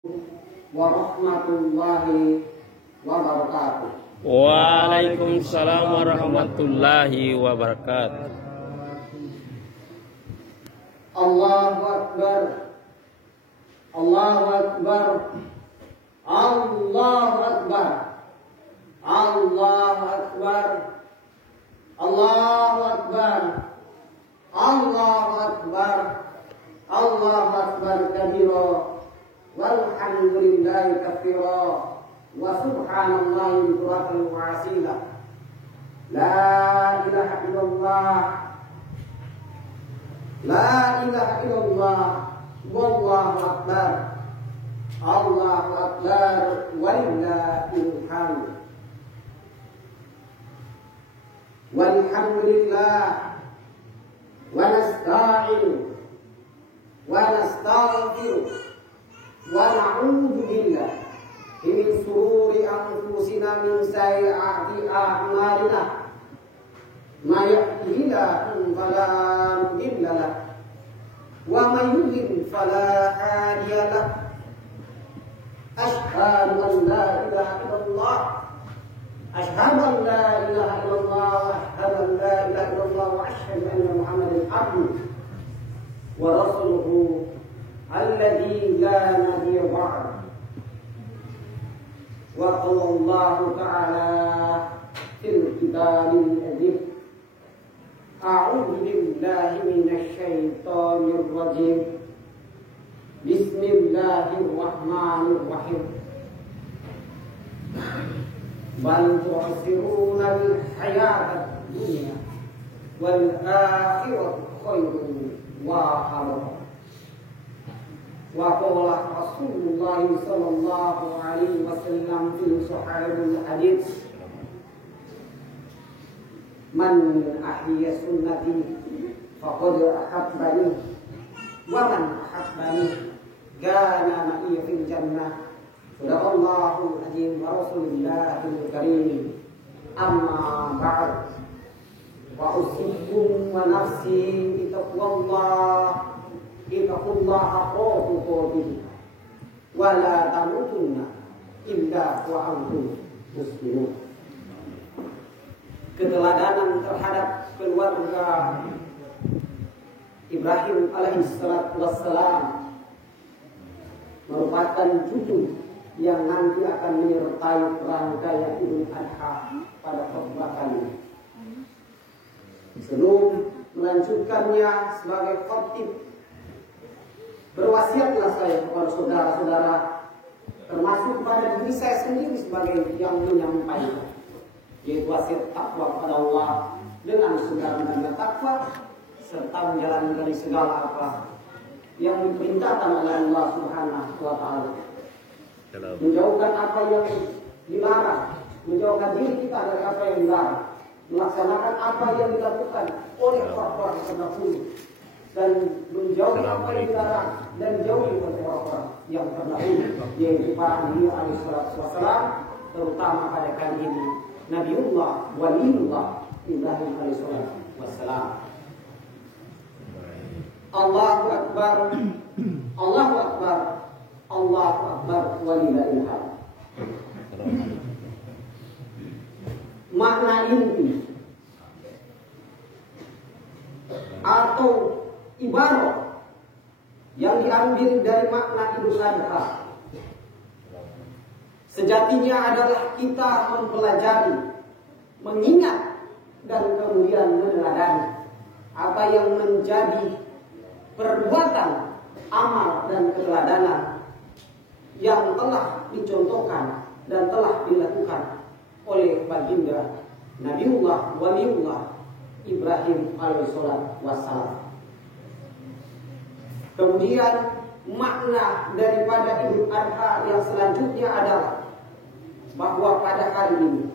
warahmatullahi wabarakatuh. Waalaikumsalam warahmatullahi wabarakatuh. Allahu Akbar. Allahu Akbar. Allahu Akbar. Allahu Akbar. Allahu Akbar. Allahu Akbar. Allahu Akbar kabira. Walhamdulillahi katsira. Wa subhanallahi bukratan wa asila. La ilaha illallah. La ilaha illallah. Wallahu akbar. Allahu akbar. Walillahil hamd. Walhamdulillah. Wa nasta'in. Wa nastaghfir. Wa na'udzu billah min shururi anfusina min sayyiati a'malina. Ma yahdihillahu fala mudilla lahu wa may yudlil fala hadiya lahu. Asyhadu an la ilaha illallah. Asyhadu an la ilaha illallah. Asyhadu an la ilaha illallah wa asyhadu anna Muhammadan abduhu wa rasuluhu alladzi la nabiyya ba'dahu. Wa qala Allah ta'ala fil kitabil azim. A'udzu billahi minasy syaithanir rajim. Bismillahirrahmanirrahim. Bal tu'thiruna al-hayata dunya wal akhiratu khairun wa abqa. Wa qala Rasulullah sallallahu alaihi wasallam fi sahihil hadits, man ahya sunnati faqad ahabbani wa man ahabbani kana ma'i fil jannah. Sadaqallahul azim wa rasulillahil karim. Amma ba'd. Wa usikum wa nafsi bitaqwallah. Ittaqullaha haqqa tuqatih wa la tamutunna illa wa antum muslimun. Keteladanan terhadap keluarga Ibrahim alaihissalatu wassalam merupakan cucu yang nanti akan menyertai rangkaian Idul Adha pada khutbah kali ini. Sebelum melanjutkannya sebagai khatib, berwasiatlah saya kepada saudara-saudara, termasuk kepada diri saya sendiri sebagai yang menyampaikan, yaitu wasiat takwa kepada Allah dengan segala takwa serta menjalani dari segala apa yang diperintahkan oleh Allah Subhanahu wa taala. Menjauhkan apa yang dilarang, menjauhkan diri kita dari apa yang dilarang, melaksanakan apa yang dilakukan oleh orang-orang terdahulu, dan menjauhi apa yang dilarang dan jauhi oleh orang-orang yang terdahulu, yaitu para nabi alaihi wasallam, terutama pada kali ini Nabiullah Waliullah Ibrahim alaihi wasallam. Allahu Akbar. Allahu Akbar. Allahu Akbar walillahil hamd. Makna inti atau ibarat yang diambil dari makna Idul Adha sejatinya adalah kita mempelajari, mengingat, dan kemudian meneladani apa yang menjadi perbuatan amal dan keteladanan yang telah dicontohkan dan telah dilakukan oleh baginda Nabiullah Waliullah Ibrahim alaihissalam. Kemudian makna daripada Idul Adha yang selanjutnya adalah bahwa pada hari ini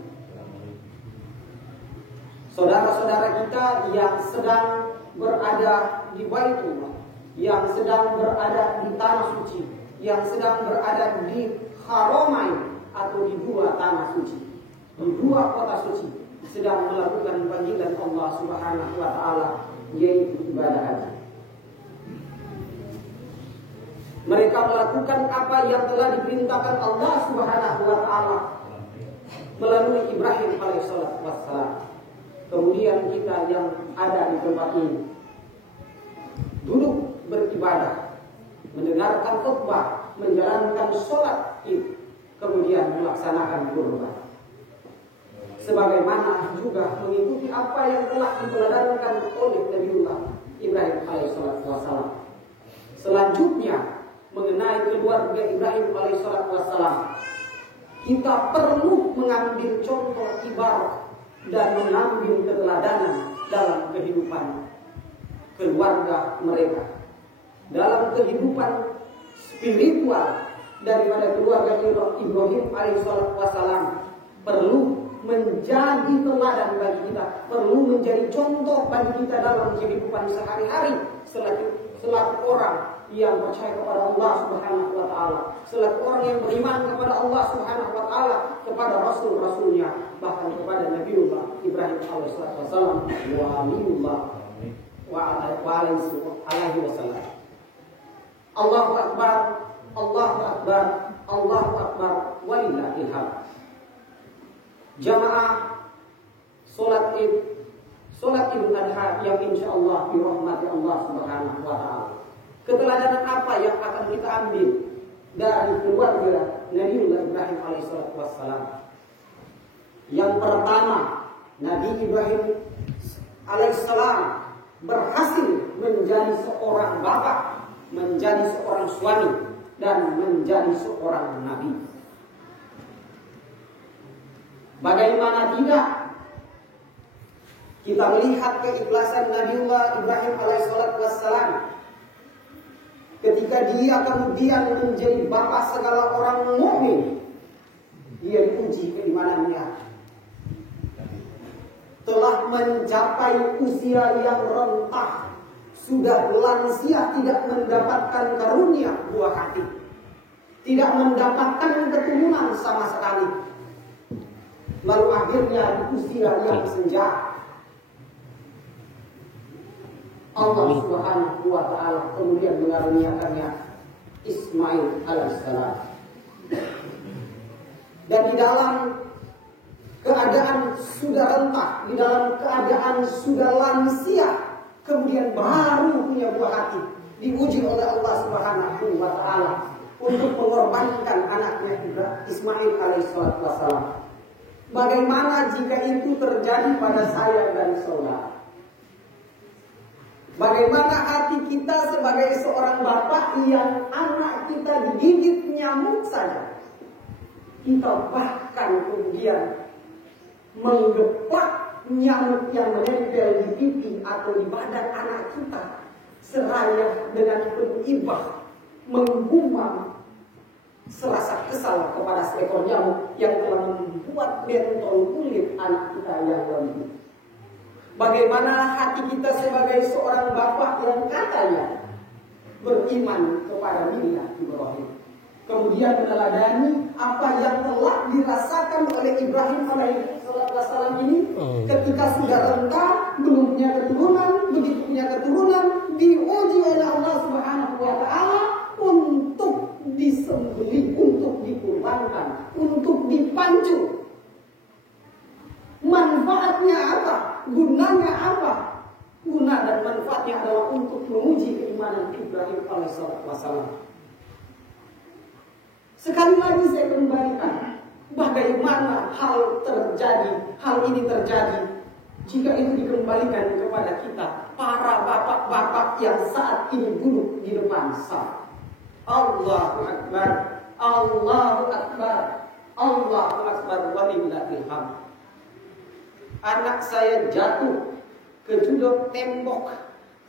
saudara-saudara kita yang sedang berada di Baitullah, yang sedang berada di tanah suci, yang sedang berada di Haramain atau di dua tanah suci, di dua kota suci, sedang melakukan panggilan Allah Subhanahu wa taala, yaitu ibadah haji. Mereka melakukan apa yang telah diperintahkan Allah Subhanahu wa taala melalui Ibrahim alaihissalam wassalam. Kemudian kita yang ada di tempat ini duduk beribadah, mendengarkan khutbah, menjalankan sholat Id, kemudian melaksanakan kurban. Sebagaimana juga mengikuti apa yang telah diteladankan oleh Nabiullah Ibrahim alaihissalam. Selanjutnya mengenai keluarga Ibrahim alaihissalam, kita perlu mengambil contoh ibarat dan mengambil keteladanan dalam kehidupan keluarga mereka, dalam kehidupan spiritual daripada keluarga Ibrahim alaihissalam perlu menjadi teladan bagi kita, perlu menjadi contoh bagi kita dalam kehidupan sehari-hari selaku orang yang percaya kepada Allah Subhanahu wa taala, selaku orang yang beriman kepada Allah Subhanahu wa taala, kepada rasul-rasulnya, bahkan kepada Nabiullah Ibrahim alaihissalam wa alaihi wasallam. Allahu akbar, Allahu akbar, Allahu akbar, walillahil hamd. Jamaah salat Id, salat Idul Adha yang insyaallah dirahmati Allah Subhanahu wa taala. Keteladanan apa yang akan kita ambil dari keluarga Nabiullah Ibrahim alaihissalam? Yang pertama, Nabi Ibrahim alaihissalam berhasil menjadi seorang bapak, menjadi seorang suami, dan menjadi seorang nabi. Bagaimana tidak kita melihat keikhlasan Nabiullah Ibrahim alaihissalam ketika dia kemudian menjadi bapak segala orang mukmin. Dia diuji keimanannya, telah mencapai usia yang rentah, sudah lansia, tidak mendapatkan karunia buah hati, tidak mendapatkan keturunan sama sekali. Lalu akhirnya di usia yang senja, Allah Subhanahu wa taala kemudian mengaruniakannya Ismail alaihissalam. Dan di dalam keadaan sudah rentah, di dalam keadaan sudah lansia, kemudian baru punya buah hati, diuji oleh Allah Subhanahu wa taala untuk mengorbankan anaknya Ismail alaihissalam. Bagaimana jika itu terjadi pada saya dan saudara? Bagaimana hati kita sebagai seorang bapak yang anak kita digigit nyamuk saja, kita bahkan kemudian menggepak nyamuk yang menempel di pipi atau di badan anak kita, seraya dengan penuh ibah menggumam serasa kesal kepada seekor nyamuk yang telah membuat bentol kulit anak kita yang lembut. Bagaimana hati kita sebagai seorang bapak yang katanya beriman kepada Nabiullah Ibrahim, kemudian meneladani apa yang telah dirasakan oleh Ibrahim alaihissalam ini ketika sudah renta, belum punya keturunan, begitu punya keturunan, diuji oleh Allah Subhanahu wa taala untuk disembelih, untuk dikurbankan, untuk dipancung. Manfaatnya apa? Gunanya apa? Guna dan manfaatnya adalah untuk menguji keimanan Ibrahim alaihissalam. Sekali lagi saya kembalikan, bagaimana hal ini terjadi jika itu dikembalikan kepada kita, para bapak-bapak yang saat ini duduk di depan saf. Allahu akbar, Allahu akbar, Allahu akbar, walillahil hamd. Anak saya jatuh ke judul tembok,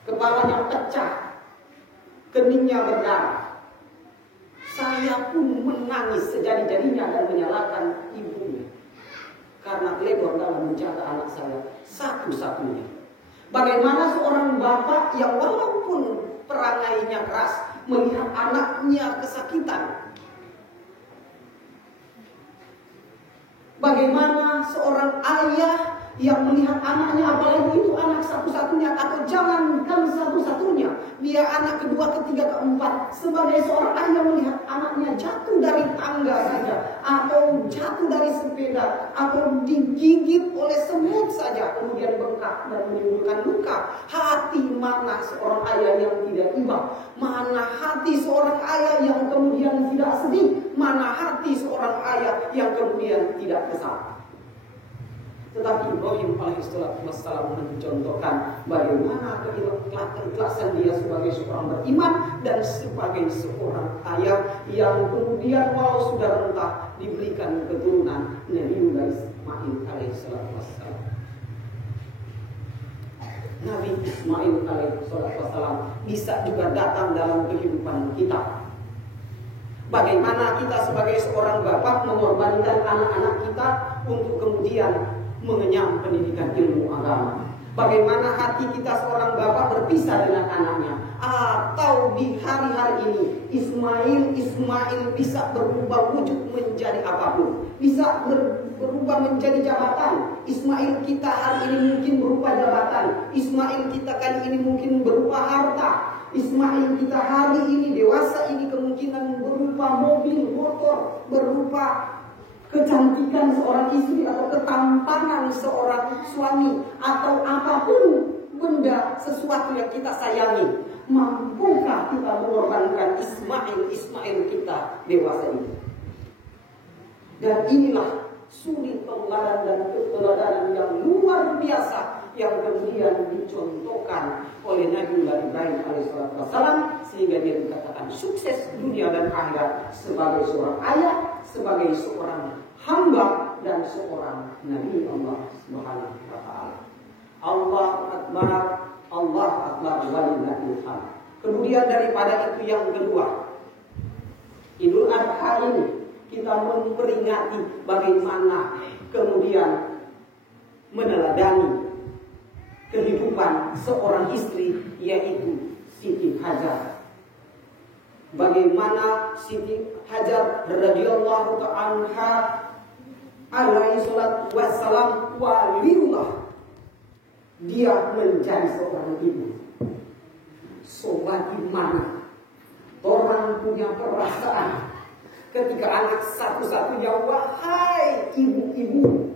kepalanya pecah, keningnya berdarah. Saya pun menangis sejadi-jadinya dan menyalahkan ibunya, karena teledor dalam menjaga anak saya satu-satunya. Bagaimana seorang bapak yang walaupun perangainya keras melihat anaknya kesakitan? Bagaimana seorang ayah yang melihat anaknya, apalagi itu anak satu-satunya, atau jangankan satu-satunya, dia anak kedua, ketiga, keempat, sebagai seorang ayah melihat anaknya jatuh dari tangga saja, atau jatuh dari sepeda, atau digigit oleh semut saja, kemudian bengkak dan menimbulkan luka. Hati mana seorang ayah yang tidak iba? Mana hati seorang ayah yang kemudian tidak sedih? Mana hati seorang ayah yang kemudian tidak kesal? Tetapi Ibrahim alaihissalam mencontohkan bagaimana keikhlasan dia sebagai seorang beriman dan sebagai seorang ayah yang kemudian walau sudah rentah diberikan keturunan Nabi Ismail alaihissalam. Nabi Ismail alaihissalam bisa juga datang dalam kehidupan kita. Bagaimana kita sebagai seorang bapak mengorbankan anak-anak kita untuk kemudian mengenyam pendidikan ilmu agama. Bagaimana hati kita seorang bapak berpisah dengan anaknya. Atau di hari-hari ini Ismail bisa berubah wujud menjadi apapun. Bisa berubah menjadi jabatan. Ismail kita hari ini mungkin berupa jabatan. Ismail kita kali ini mungkin berupa harta. Ismail kita hari ini dewasa ini kemungkinan berupa mobil, motor, berupa kecantikan seorang istri atau ketampangan seorang suami atau apapun benda sesuatu yang kita sayangi. Mampukah kita mengorbankan Ismail kita dewasa ini? Dan inilah suri teladan dan keteladanan yang luar biasa yang kemudian dicontohkan oleh Nabi Ibrahim alaihissalam, sehingga dia dikatakan sukses dunia dan akhirat sebagai seorang ayah, sebagai seorang hamba dan seorang Nabi Allah Subhanahu wa taala. Allahu akbar, Allahu akbar walillahil hamd. Kemudian daripada itu yang kedua, Idul Adha ini kita memperingati bagaimana kemudian meneladani kehidupan seorang istri, yaitu Siti Hajar. Bagaimana Siti Hajar radhiyallahu anha alaihi salatu wassalam waliullah, dia menjadi seorang ibu. So bagaimana orang punya perasaan ketika anak satu-satunya, wahai ibu-ibu,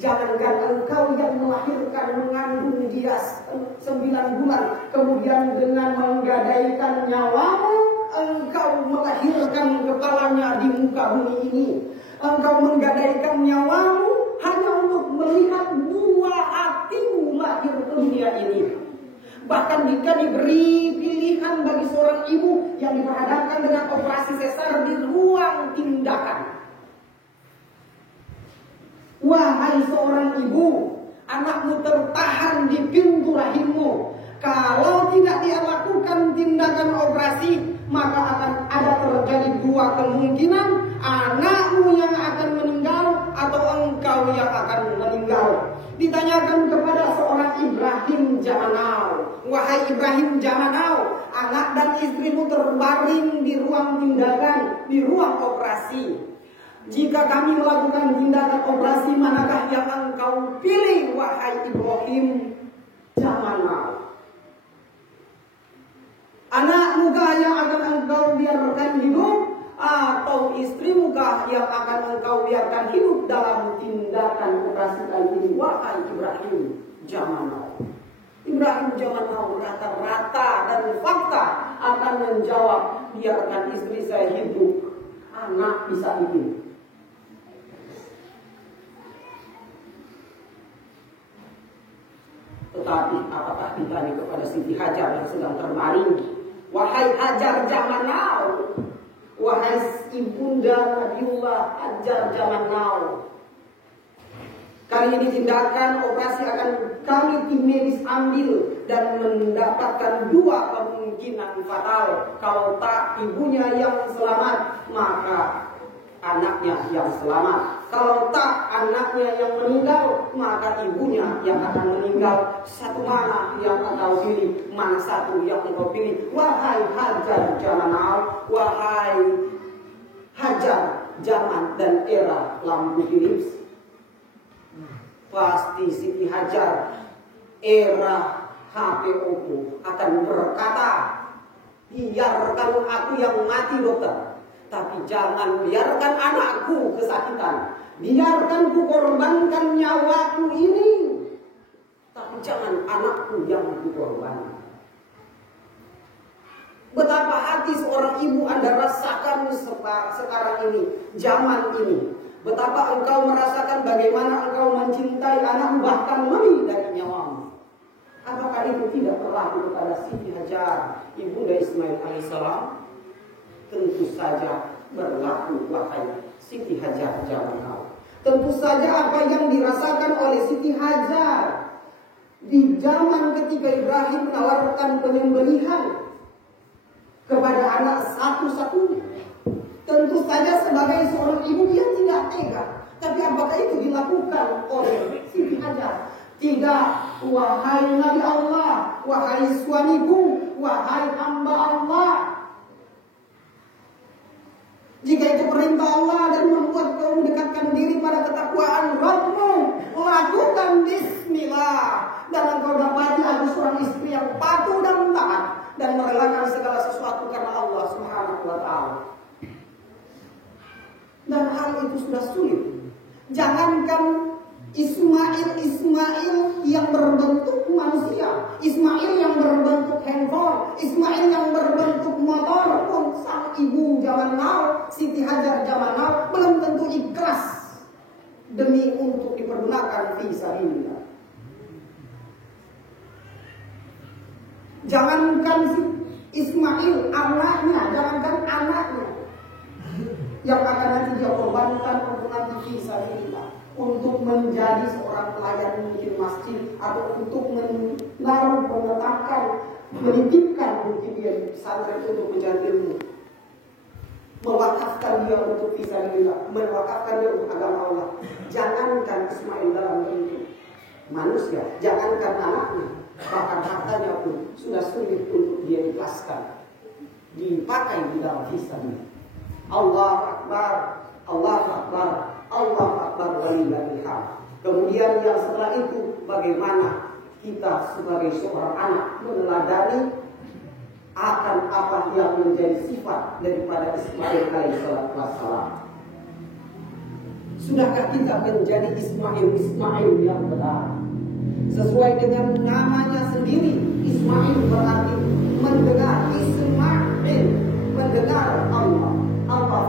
jangankan engkau yang melahirkan, mengandung dia 9 bulan, kemudian dengan menggadaikan nyawamu, engkau melahirkan kepalanya di muka bumi ini. Engkau menggadaikan nyawamu hanya untuk melihat buah hatimu lahir ke dunia ini. Bahkan jika diberi pilihan bagi seorang ibu yang diperhadapkan dengan operasi sesar di ruang tindakan, wahai seorang ibu, anakmu tertahan di pintu rahimmu. Kalau tidak dia lakukan tindakan operasi, maka akan ada terjadi 2 kemungkinan. Anakmu yang akan meninggal atau engkau yang akan meninggal. Ditanyakan kepada seorang Ibrahim Jamanau, wahai Ibrahim Jamanau, anak dan istrimu terbaring di ruang tindakan, di ruang operasi. Jika kami melakukan tindakan operasi, manakah yang engkau pilih, wahai Ibrahim Jamanau? Anakmu kah yang akan engkau biarkan hidup, atau istrimu kah yang akan engkau biarkan hidup dalam tindakan operasi kali ini, wahai Ibrahim Jamanau? Ibrahim Jamanau rata-rata dan fakta akan menjawab, biarkan istri saya hidup, anak bisa hidup. Tetapi apakah ditanya kepada Siti Hajar yang sedang terbaring, wahai Hajar Jamanau, wahai ibunda Nabiullah Hajar Jamanau, kali ini tindakan operasi akan kami tim medis ambil dan mendapatkan 2 kemungkinan fatal. Kalau tak ibunya yang selamat, maka anaknya yang selamat. Kalau tak anaknya yang meninggal, maka ibunya yang akan meninggal. Satu mana yang engkau pilih? Mana satu yang engkau pilih? Wahai Hajar Jamanau, wahai Hajar zaman dan era lampu Philips. pasti Siti Hajar era HP Oppo akan berkata, biarkan aku yang mati dokter, tapi jangan biarkan anakku kesakitan. Biarkan ku korbankan nyawaku ini, tapi jangan anakku yang dikorbankan. Betapa hati seorang ibu Anda rasakan sekarang ini, zaman ini. Betapa engkau merasakan bagaimana engkau mencintai anak bahkan lebih dari nyawamu. Apakah itu tidak berlaku kepada Siti Hajar, ibunda Ismail alaihissalam? Tentu saja berlaku, wahai Siti Hajar zaman now. Tentu saja apa yang dirasakan oleh Siti Hajar di zaman ketika Ibrahim menawarkan penyembelihan kepada anak satu-satunya. Tentu saja sebagai seorang ibu dia tidak tega. Tapi apakah itu dilakukan oleh Siti Hajar? Tidak, wahai Nabi Allah, wahai suamiku, wahai hamba Allah. Jika itu perintah Allah dan membuat kau mendekatkan diri pada ketakwaan Rabbmu, lakukan bismillah. Dan engkau dapati ada seorang istri yang patuh dan taat dan merelakan segala sesuatu karena Allah Subhanahu wa Ta'ala. Dan hal itu sudah sulit. Jangankan Ismail yang berbentuk manusia, Ismail yang berbentuk handphone, Ismail yang berbentuk motor pun sang ibu zaman now, Siti Hajar zaman now belum tentu ikhlas demi untuk dipergunakan fi sabilillah. Jangankan Ismail anaknya, jangankan anaknya yang akan nanti dia korbankan untuk nanti fi sabilillah, untuk menjadi seorang pelayan mungkin masjid, atau untuk menaruh, meletakkan, menitipkan mungkin dia di pesantren untuk mencari ilmu, mewakafkan dia untuk fisabilillah, mewakafkan dia untuk agama Allah. Jangankan Ismail dalam bentuk manusia, jangankan anaknya, bahkan hartanya pun sudah sulit untuk dia ikhlaskan dipakai di dalam fisabilillah. Allahu Akbar, Allahu Akbar, Allah Akbar walillahil hamd. Kemudian yang setelah itu, bagaimana kita sebagai seorang anak meneladani akan apa yang menjadi sifat daripada Ismail alaihissalam. Sudahkah kita menjadi Ismail yang benar? Sesuai dengan namanya sendiri, Ismail berarti mendengar. Ismail mendengar Allah, Allah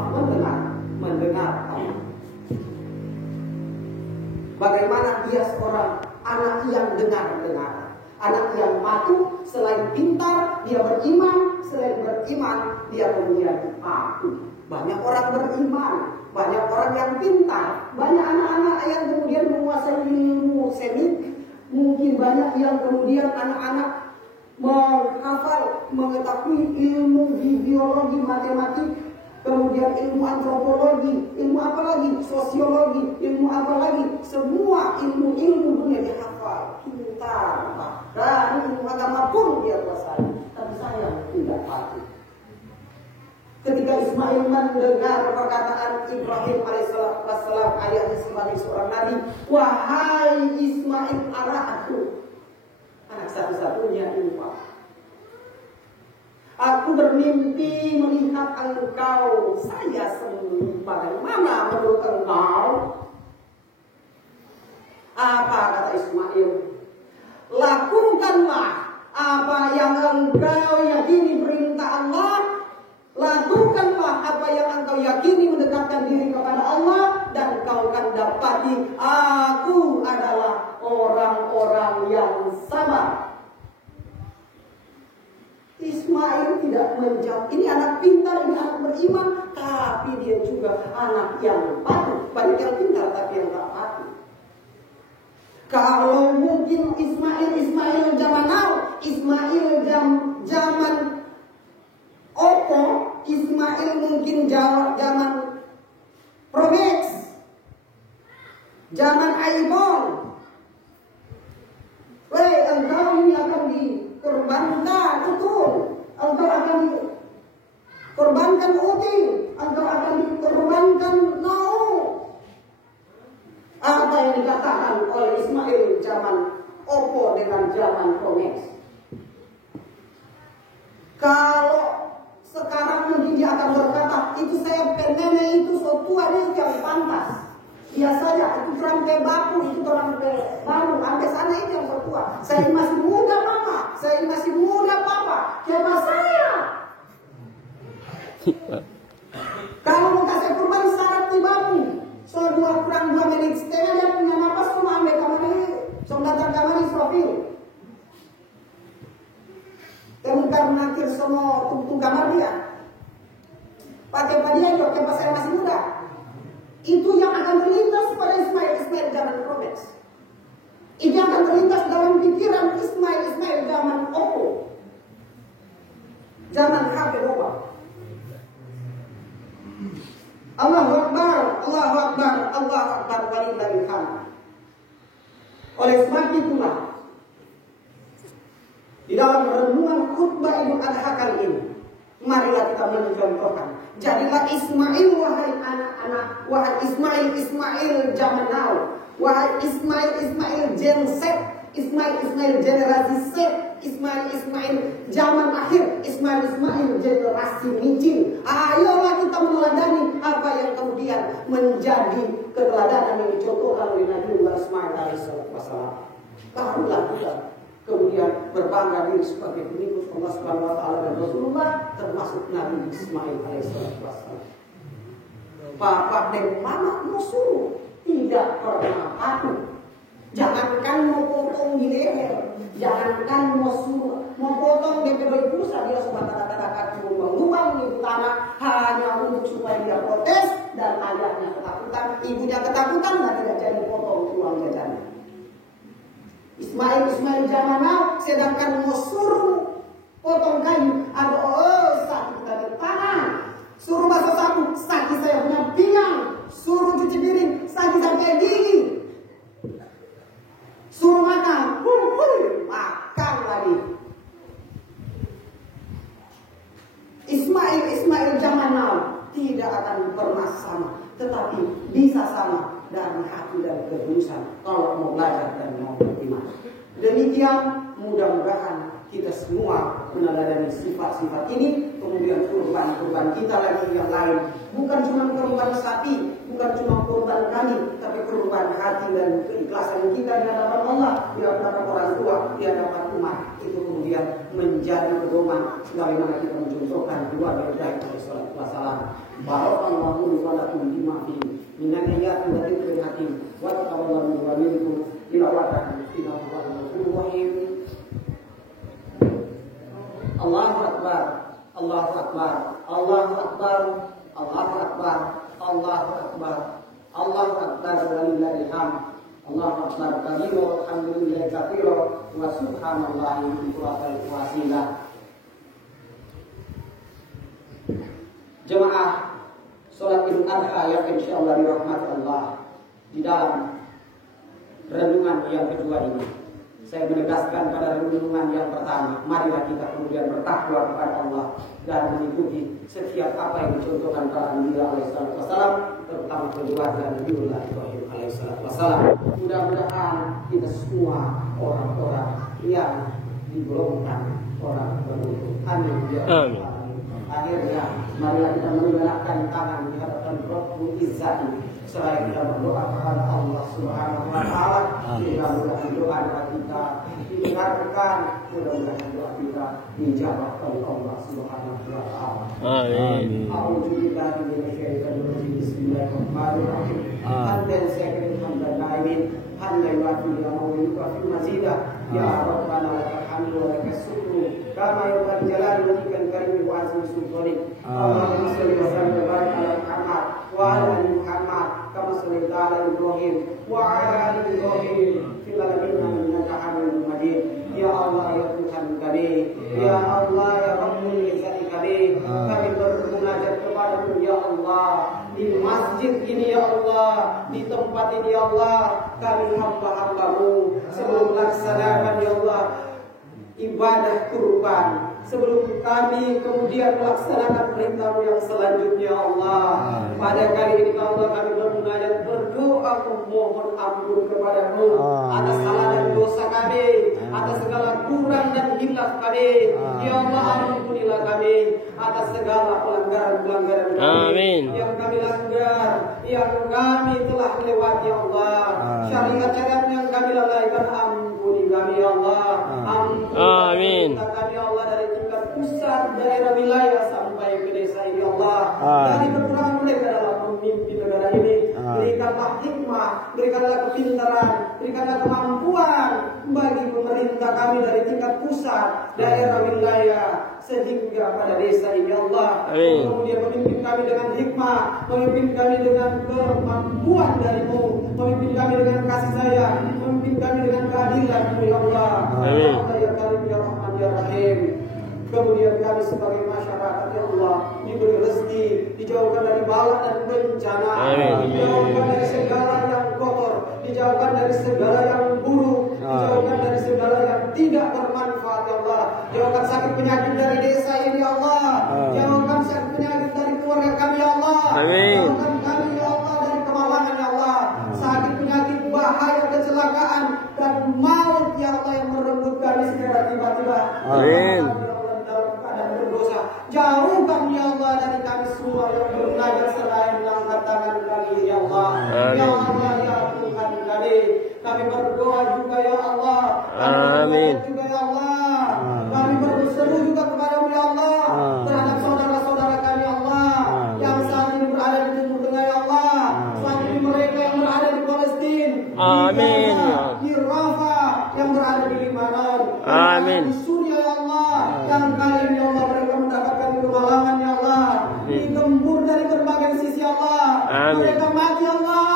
mendengar Allah. Bagaimana dia seorang anak yang dengar, anak yang patuh, selain pintar dia beriman, selain beriman dia kemudian patuh. Banyak orang beriman, banyak orang yang pintar, banyak anak-anak yang kemudian menguasai ilmu semik, mungkin banyak yang kemudian anak-anak menghafal, mengetahui ilmu biologi, matematik, kemudian ilmu antropologi, ilmu apa lagi, sosiologi, ilmu apa lagi, semua ilmu-ilmu dunia dihafal, pintar, bahkan ilmu agama pun dia kuasai. Tapi sayang tidak patuh. Ketika Ismail mendengar perkataan Ibrahim alaihissalam, ayahnya sebagai seorang nabi, wahai Ismail anakku, anak satu-satunya ini Pak. Aku bermimpi melihat engkau. Saya sembunyi. Bagaimana menurut engkau? Apa kata Ismail? Lakukanlah apa yang engkau yakini perintah Allah. Lakukanlah apa yang engkau yakini mendekatkan diri kepada Allah, dan kau akan dapati aku adalah orang-orang yang sabar. Ismail tidak menjawab. Ini anak pintar, ini anak beriman, tapi dia juga anak yang patuh. Banyak yang pintar tapi yang tak patuh. Kalau mungkin Ismail zaman now, Ismail zaman Oppo, Ismail mungkin zaman Promax, zaman iPhone. Engkau ini akan dikorbankan betul. Engkau akan dikorbankan uting. Engkau akan dikorbankan no. Apa yang dikatakan oleh zaman Oppo dengan zaman Pro Max. Kalau sekarang mungkin dia akan berkata, itu saya pengennya itu so tua dia yang pantas. Biasanya itu sampai baku, itu sampai baru, sampai sana itu yang so tua. Saya masih muda mama, saya masih muda papa, siapa saya? Kalau mau kasih kurban syarat di baku, so kurang 2 menit setengah dia punya napas, semua ambil kamar ini, so datang kamar ini profil. Kemudian nanti semua tunggu gambar dia. Pakai dia juga pas saya masih muda. Itu yang akan terlintas pada Ismail zaman Rolex. Itu yang akan terlintas dalam pikiran Ismail zaman Oppo. Zaman HP Oppo. Allahu Akbar, Allahu Akbar, Allahu Akbar, walillahil hamd. Oleh sebab itulah di dalam renungan khutbah Idul Adha kali ini, marilah kita mencontohkan. Jadilah Ismail, wahai anak-anak, wahai Ismail zaman now, wahai Ismail Gen Z, Ismail generasi Z, Ismail zaman akhir, Ismail generasi micin. Ayolah kita meneladani apa yang kemudian menjadi keteladanan yang dicontohkan oleh Nabi Ismail alaihissalam. Barulah kita kemudian berbangga diri sebagai pengikut Allah Subhanahu wa taala dan Rasulullah, termasuk Nabi Ismail alaihissalam. Papa dan mama mau suruh tidak pernah patuh. Jangankan mau potong di leher, jangankan mau suruh mau potong DP pulsa, dia sudah kata-kata cuma mengubah di tanah hanya untuk supaya dia protes dan ayahnya ketakutan, ibunya ketakutan dan tidak jadi potong uang jajannya. Ismail zaman now, sedangkan mau suruh potong kayu, ada sakit dari tangan, suruh masuk sapu, sakit saya punya pinggang, suruh cuci piring, sakit sampai gigi, suruh makan, makan lagi. Ismail zaman now tidak akan pernah sama, tetapi bisa sama dari hati dan ketulusan kalau mau belajar dan mau beriman. Demikian, mudah-mudahan kita semua meneladani sifat-sifat ini, kemudian kurban-kurban kita lagi yang lain, bukan cuma kurban sapi, bukan cuma kurban kami, tapi kurban hati dan keikhlasan kita di hadapan Allah, di hadapan orang tua, di hadapan umat, itu kemudian menjadi pedoman sebagaimana kita mencontohkan keluarga Ibrahim alaihissalam. Barakallahu li wa lakum bima fihi minan ayati wa dzikril hakim wa taqabbalallahu wa minkum tilawatan innahu ghafurur rahim. Allahu Akbar, Allahu Akbar, Allahu Akbar, Allahu Akbar, Allahu Akbar, Allahu Akbar, walillahil hamd. Allahu Akbar kabira walhamdulillahi katsira wa subhanallahi bukratan wa asila. Jemaah salat Idul Adha yang insyaallah dirahmati Allah, di dalam renungan yang kedua ini saya menegaskan pada renungan yang pertama, marilah kita kemudian bertakwa kepada Allah dan mengikuti setiap apa yang dicontohkan para Nabi alaihissalam, terutama keluarga Nabiullah Ibrahim alaihissalam. Mudah-mudahan kita semua orang-orang yang digolongkan orang beruntung. Amin. Akhirnya, marilah kita menggunakan tangan di hadapan Rabbul Izzati seraya kita berdoa kepada Allah Subhanahu wa taala. Mudah-mudahan doa kita didengarkan, mudah-mudahan doa kita dijawab oleh Allah Subhanahu wa taala. Amin. A'udzubillahi minasyaitonir rajim. Bismillahirrahmanirrahim. Hamdan sakirin hamdan naimin, hamdan yu'affi wa mazidah. Ya Rabbana lakal hamdu wa lakas syukru kama yanbaghi jalali wajhikal karim wa azimi sultanik. Allahumma shalli wa sallim wa barik ala Muhammad wa ala ali Muhammad kama shallaita ala Ibrahim wa ala ali Ibrahim fil alamin innaka Hamidum Majid. Ya Allah ya Tuhan kami, ya Allah ya Rabbul Izzati kami bermunajat kepadamu ya Allah di masjid ini ya Allah, di tempat ini ya Allah, kami hamba-hambamu sebelum melaksanakan ya Allah ibadah kurban, sebelum kami kemudian melaksanakan perintahmu yang selanjutnya Allah. Pada kali ini Allah kami bermunajat berdoa aku mohon ampun kepadamu atas salah dan dosa kami, atas segala kurang dan hilaf kami. Ya Allah, ampunilah kami atas segala pelanggaran-pelanggaran kami yang kami langgar, yang kami telah lewati. Ya Allah, syariat-syariat yang kami lalaikan, ampuni kami. Ya Allah, ampuni kami. Ya Allah, dari tingkat pusat, daerah, wilayah sampai ke desa ini. Ya Allah, dari kekurangan mereka dalam memimpin negara ini, berikanlah hikmah, berikanlah kepintaran, berikanlah kemampuan bagi pemerintah kami dari tingkat pusat, daerah, wilayah, sehingga pada desa ini. Ya Allah, kemudian memimpin kami dengan hikmah, memimpin kami dengan kemampuan darimu, memimpin kami dengan kasih sayang, memimpin kami dengan keadilan-Mu. Ya Allah, ya Allah, ya Karim, ya Rahman, ya Rahim. Kemudian kami sebagai masyarakat, ya Allah, diberi rezeki, dijauhkan dari bala dan bencana, dijauhkan dari segala yang kotor, dijauhkan dari segala yang buruk, dijauhkan dari segala yang tidak bermanfaat. Ya Allah, jauhkan sakit penyakit dari desa ini. Ya Allah, jauhkan sakit penyakit dari keluarga kami. Ya Allah, jauhkan kami. Ya Allah, dari kemalangan. Ya Allah, sakit penyakit, bahaya, kecelakaan dan maut. Ya Allah, yang merenggut kami secara tiba-tiba. Amin. Jauhkan ya Allah dari kami semua yang belajar selain mengangkat tangan kami. Ya Allah, ya Allah, ya Tuhan kami berdoa juga. Ya Allah, amin. Juga ya Allah, kami berseru juga kepada-Mu. Ya Allah, terhadap saudara-saudara kami. Ya Allah, yang saat ini berada di Timur Tengah. Ya Allah, saat ini mereka yang berada di Palestina, amin, di Rafah, yang berada di Lebanon, amin, di Suriah. Ya Allah, yang kali ini. Ya Allah, mereka mendapatkan kemalangan. Ya Allah, digempur dari berbagai sisi. Ya Allah, mereka mati. Ya Allah,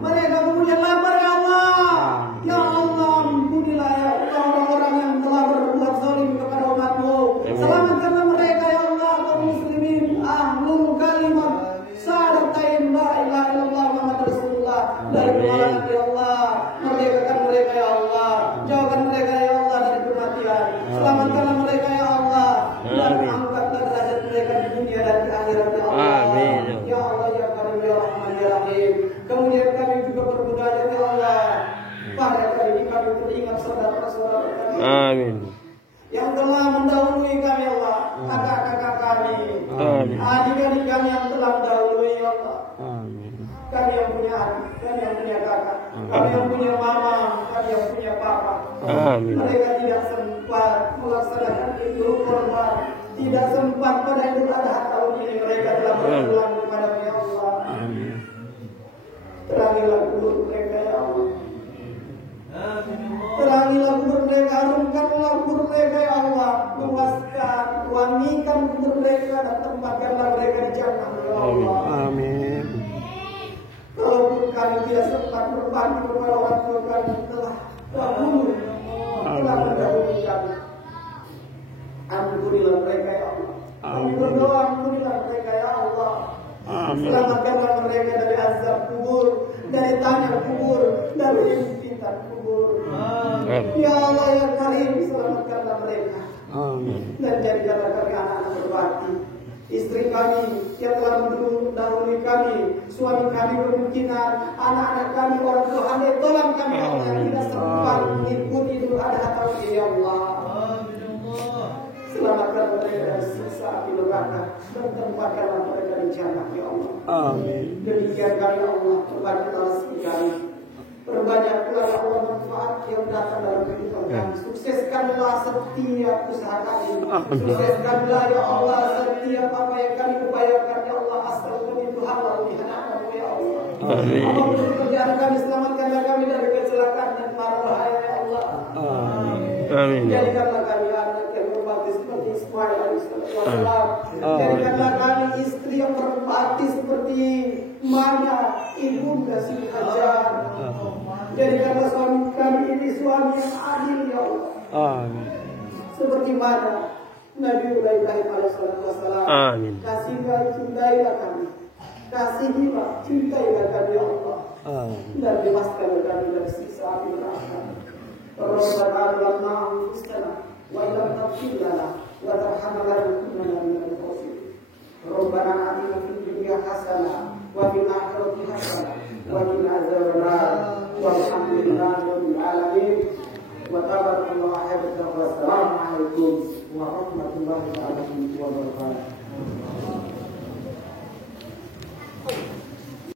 mereka kemudian lapar. Ya Allah, ya Allah, ampunilah ya orang-orang yang telah berbuat zalim kepada umat-Mu. Selamatkanlah mereka. Ya Allah, kaum muslimin ahlul kalimat syahadatain la ilaha illallah Muhammad Rasulullah dari kemalangan. Ya Allah, merdekakan mereka. Ya Allah, jauhkan mereka. Ya Allah, dari kematian. Selamatkanlah mereka. Ya Allah, dan angkatlah derajat mereka di dunia dan di akhirat. Ya Allah, ya Allah, ya Karim, ya Rahman, ya Rahim. Kemudian kami juga bermunajat. Ya Allah, pada kali ini kami teringat saudara-saudara kami, amin, yang telah mendahului kami. Ya Allah, kakak-kakak kami, adik-adik kami yang telah mendahului. Ya Allah, kami yang punya adik, kami yang punya kakak, kami yang punya mama, kami yang punya papa. Mereka tidak sempat melaksanakan Idul Kurban, tidak sempat pada Idul Adha tahun ini. Mereka telah berpulang kepada Ya Allah. Terangilah kubur mereka. Ya Allah, terangilah kubur mereka, harumkanlah kubur mereka. Ya Allah, luaskan, wangikan kubur mereka dan tempatkanlah mereka di jannah. Ya Allah, amin. Kalaupun kami tidak sempat berbakti kepada orang tua kami, telah dahulu, telah mendahului kami, ampunilah mereka. Ya Allah, kami berdoa, ampunilah mereka. Ya Allah, selamatkanlah mereka dari azab kubur, dari tanya kubur, dari himpitan kubur. Ya Allah, ya Karim, selamatkanlah mereka. Dan jadikanlah kami anak-anak berbakti. Istri kami yang telah mendahului kami, suami kami kemungkinan, anak-anak kami, orang tua kami, tolong kami. Ya Allah, yang tidak sempat mengikuti Idul Adha tahun ini. Ya Allah, selamatkan mereka dari siksa api neraka dan tempatkanlah mereka di jannah. Ya Allah, amin. Demikian kami. Ya Allah, perbanyaklah rezeki kami, perbanyaklah ya Allah manfaat yang datang dalam kehidupan kami. Sukseskanlah setiap usaha kami, sukseskanlah ya Allah setiap apa yang kami upayakan. Ya Allah, astagfirullah itu halal dihanam. Ya Allah, apapun pekerjaan kami, selamatkanlah kami dari kecelakaan dan mara bahaya. Ya Allah, amin. Jadikanlah kami anak yang berbakti seperti Ismail alaihissalam. Jadikanlah kami istri yang berbakti seperti Maya, ibunda Siti Hajar. Jadikanlah suami kami ini suami yang adil. Ya Allah, amin. Seperti mana Nabiullah Ibrahim alaihissalam. Amin. Kasihlah, cintailah kami, kasihilah, cintailah kami. Ya Allah, dan bebaskanlah kami dari siksa api neraka. Rabbana alamna anfusana wa illam taghfir lana wa tarhamna lanakunanna minal khasirin. Rabbana atina fid dunya hasanah wa fil akhirati hasanah wa qina wabarakatuh.